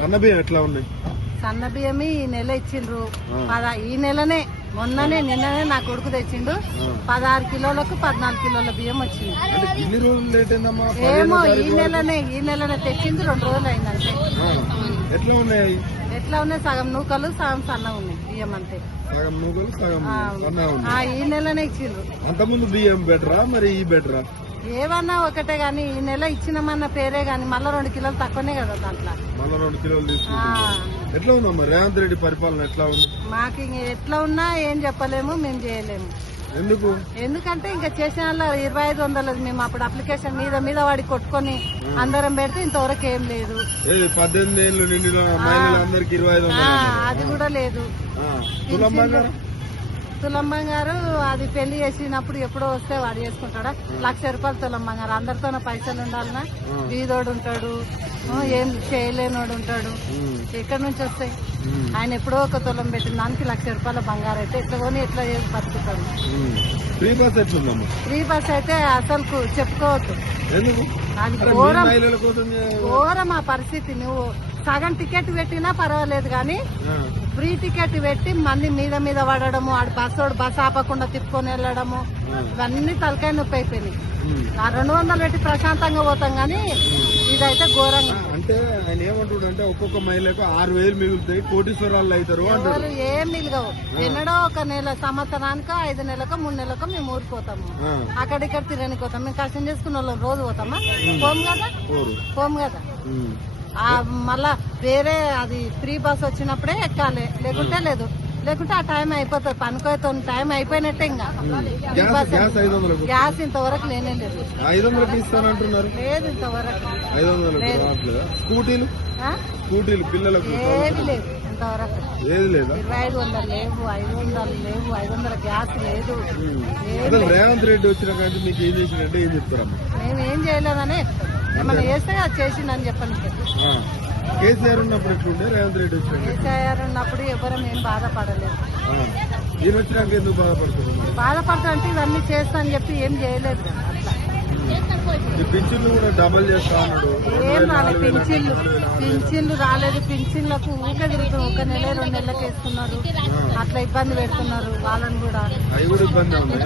సన్న బియ్యం ఎట్లా ఉన్నాయి? సన్న బియ్యం ఈ నెల ఇచ్చిండ్రు. ఈ నెలనే నిన్ననే నా కొడుకు తెచ్చిండు. 16 కిలోలకు 14 కిలోల బియ్యం వచ్చింది. ఇన్ని రోజులు లేట్ అయిందమ్మా? ఏమో ఈ నెలనే తెచ్చింది. 2 రోజులు అయిందంటే. ఎట్లా ఉన్నాయి? సగం నూకలు సగం సన్నగా ఉన్నాయి బియ్యం అంతే. సగం నూకలు సగం సన్నగా ఉన్నాయి. ఈ నెలనే ఇచ్చిండ్రు. అంతకుముందు బియ్యం బెటరా మరి ఈ బెటరా? ఏమన్నా ఒకటే గాని ఈ నెల ఇచ్చినామన్న పేరే గాని మళ్ళా 2 కిలోలు తక్కువనే కదా దాంట్లో. మళ్ళా 2 కిలోలు తీసుకుంటున్నా. ఎట్లా ఉందమ్మా రేవంత్ రెడ్డి పరిపాలన ఎట్లా ఉంది? మాకు ఇంక ఎట్లా ఉన్నా ఏం చెప్పలేము, మేము చేయలేము. ఎందుకంటే ఇంకా చేసిన 2500 మేము అప్పుడు అప్లికేషన్ మీద వాడి కొట్టుకొని అందరం పెడితే ఇంతవరకు ఏం లేదు. 18 ఏళ్ళు నిండిన మహిళలందరికీ 2500 అది కూడా లేదు. తులం బంగారు అది పెళ్లి చేసినప్పుడు ఎప్పుడో వస్తే వాడు చేసుకుంటాడా? 1,00,000 రూపాయలు తులం బంగారు. అందరితోనే పైసలు ఉండాలన్నా బీదోడు ఉంటాడు, ఏం చేయలేనోడు ఉంటాడు. ఎక్కడి నుంచి వస్తాయి? ఆయన ఎప్పుడో ఒక తులం పెట్టిన దానికి 1,00,000 రూపాయల బంగారు అయితే ఎట్లా కొని ఎట్లా బతుకుతాడు? ఫ్రీ బస్ అయితే అసలు చెప్పుకోవద్దు. అది ఘోరం ఆ పరిస్థితి. నువ్వు సగం టికెట్ పెట్టినా పర్వాలేదు కానీ ఫ్రీ టికెట్ పెట్టి మళ్ళీ మీద పడడము, ఆడు బస్ ఆపకుండా తిప్పుకొని వెళ్ళడము, ఇవన్నీ తలకాయ నొప్పి అయిపోయినాయి. ఆ 200 పెట్టి ప్రశాంతంగా పోతాం కానీ ఇదైతే ఘోరంగా. అంటే ఆయన ఏమంటాడు, ఒక్కొక్క మహిళకు 6,000 మిగులుతాయి, కోటీశ్వరాలు అవుతారు. ఏం మిగలవు. ఎన్నడో ఒక నెల సంవత్సరానికి 5 నెలలకు 3 నెలలకు మేము ఊరిపోతాము. అక్కడిక్కడ తిరగనికి పోతాం. మేము కష్టం చేసుకున్న వాళ్ళం రోజు పోతామా? పోము కదా. మళ్ళా వేరే అది ఫ్రీ బస్ వచ్చినప్పుడే ఎక్కాలి, లేకుంటే ఆ టైం అయిపోతుంది. పనుకోతో టైం అయిపోయినట్టే. ఇంకా గ్యాస్ ఇంతవరకు లేనే లేదు. 500 ఇస్తానంటున్నారు. లేదు ఇంతవరకు. స్కూటీలు పిల్లలకు ఏది లేదు ఇంతవరకు. 2500 లేవు, 500 లేవు, 500 గ్యాస్ లేదు. రేవంత్ రెడ్డి వచ్చిన కానీ మీకు ఏం చేసిందంటే ఏం చెప్తారమ్మా? మేము ఏం చేయలేదని ఏమన్నా చేస్తే అది చేసిందని చెప్పండి. కేసీఆర్ ఉన్నప్పుడు ఎట్లుండే? రేవంత్ రెడ్డి వచ్చిన కేసీఆర్ ఉన్నప్పుడు ఎవరు మేము బాధపడలేదు. ఈయన వచ్చినాక ఎందుకు బాధపడుతున్నారు? బాధపడతాంటే ఇవన్నీ చేస్తా అని చెప్పి ఏం చేయలేదు. పింఛన్లు కూడా డబల్ చేస్తా ఉన్నాడు. ఏం రాలేదు పింఛన్లు రాలేదు. పింఛన్లకు ఊకే తిరుగుతాం. 1 నెల 2 నెలలకు వేస్తున్నారు. అట్లా ఇబ్బంది పెడుతున్నారు వాళ్ళని కూడా. అవి కూడా ఇబ్బంది ఉంది.